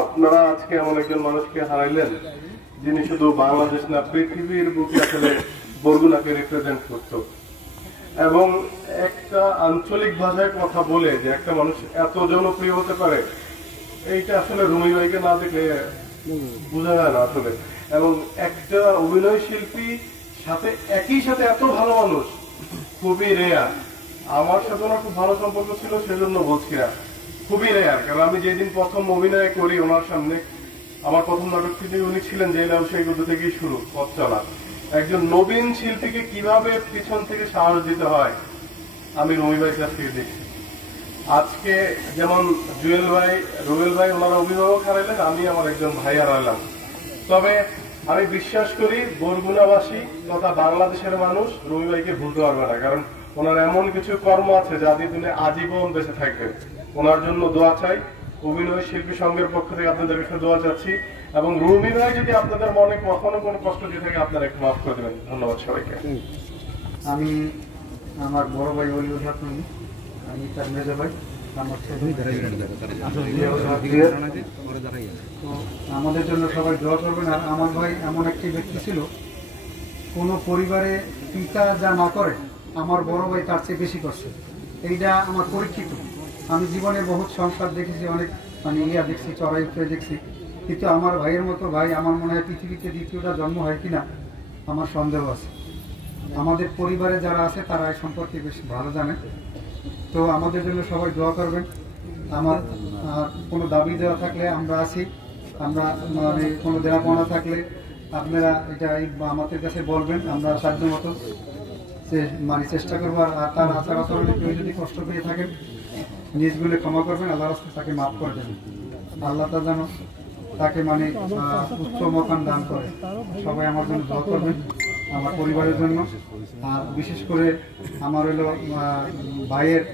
আপনারা আজকে এমন একজন মানুষকে হারাইলেন যিনি শুধু বাংলাদেশ না পৃথিবীর বুকে আসলে বরগুনাকে রিপ্রেজেন্ট করত এবং একটা আঞ্চলিক ভাষায় কথা বলে যে একটা মানুষ এত জনপ্রিয় হতে পারে এইটা আসলে রুমি ভাইকে না দেখলে বোঝা যায় না আসলে। এবং একটা অভিনয় শিল্পী সাথে একই সাথে এত ভালো মানুষ খুবই রেয়ার। আমার সাথে ওনার খুব ভালো সম্পর্ক ছিল সেজন্য বলছি না, খুবই রেয়ার। কারণ আমি যেদিন প্রথম অভিনয় করি ওনার সামনে, আমার প্রথম নাটক থেকে উনি ছিলেন যে নাম সেই গল্প থেকেই শুরু পথ চলা। একজন নবীন শিল্পীকে কিভাবে পিছন থেকে সাহস দিতে হয় আমি রুমি ভাইয়ের কাছ থেকে দেখছি। আজকে যেমন জুয়েল ভাই, রুবেল ভাই ওনার অভিভাবক হারাইলেন, আমি আমার একজন ভাই হারাইলাম। তবে আমি বিশ্বাস করি বরগুনাবাসী তথা বাংলাদেশের মানুষ রুমি ভাইকে ভুলতে পারবে না, কারণ ওনার এমন কিছু কর্ম আছে যা দিয়ে তিনি আজীবন বেঁচে থাকবেন। ওনার জন্য দোয়া চাই, অভিনয় শিল্পী সংঘের পক্ষ থেকে আপনাদের কাছে দোয়া চাচ্ছি। এবং রুমি ভাই যদি আপনাদের মনে কখনো কোনো কষ্ট দিয়ে থাকে আপনারা একটু মাফ করে দেবেন। ধন্যবাদ সবাইকে। আমি আমার বড় ভাই অলিউল হাসান, আমি তার মেজো ভাই। আমাদের জন্য সবাই দোয়া করবেন। আর আমার ভাই এমন একটি ব্যক্তি ছিল, কোনো পরিবারে পিতা যা না করে আমার বড় ভাই তার চেয়ে বেশি করছে। এইটা আমার পরীক্ষিত। আমি জীবনে বহুত সংসার দেখেছি, অনেক দেখছি, চড়াই উঠে দেখছি, কিন্তু আমার ভাইয়ের মতো ভাই আমার মনে হয় পৃথিবীতে দ্বিতীয়টা জন্ম হয় কিনা আমার সন্দেহ আছে। আমাদের পরিবারে যারা আছে তারা এই সম্পর্কে বেশ ভালো জানে। তো আমাদের জন্য সবাই দোয়া করবেন। আমার কোনো দাবি দেওয়া থাকলে আমরা আছি, আমরা কোনো দেওয়া পাওনা থাকলে আপনারা এটা আমাদের কাছে বলবেন, আমরা সাধ্য মতো চেষ্টা করবো। আর তার আচার আচরণে কেউ যদি কষ্ট পেয়ে থাকেন নিজগুলো ক্ষমা করবেন, আল্লাহর রাস্তায় তাকে মাফ করে দেবেন। আল্লাহ তা যেন তাকে উচ্চ মকান দান করে। সবাই আমার জন্য দোয়া করবেন, আমার পরিবারের জন্য। আর বিশেষ করে আমার হলো ভাইয়ের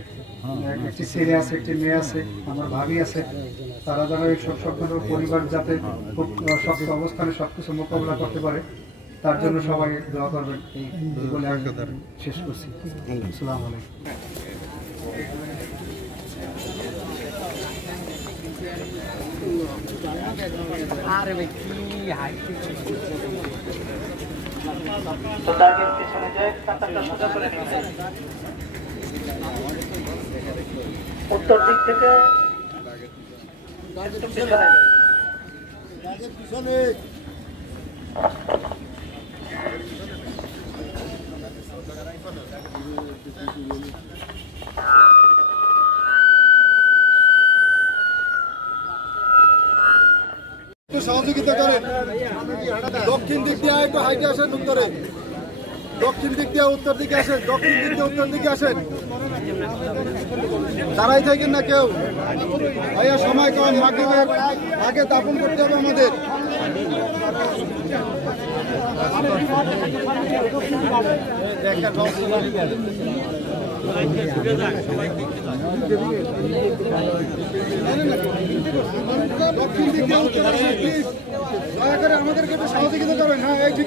একটি ছেলে আছে, একটি মেয়ে আছে, আমার ভাবি আছে, তারা যেন এই সব পরিবার যাতে খুব শক্ত অবস্থানে সবকিছু মোকাবিলা করতে পারে তার জন্য সবাই দোয়া করবেন। এই বলে আমি শেষ করছি। আসসালামু আলাইকুম। আরে ভাই কি হাই উত্তর দিক থেকে পিছনে সহযোগিতা করেন। দক্ষিণ দিক দিয়ে একটু হাইটে আসেন, উত্তরে দক্ষিণ দিক দিয়ে উত্তর দিকে আসেন, দক্ষিণ দিক দিয়ে উত্তর দিকে আসেন। দাঁড়াই থাকেন না কেউ। ভাইয়া সময় কম, মাগরিবের আগে দাপন করতে হবে আমাদের। দক্ষিণ দিক দিয়ে উত্তর আসেন, প্লিজ দয়া করে আমাদেরকে একটু সহযোগিতা করবেন। হ্যাঁ, ঠিক আছে।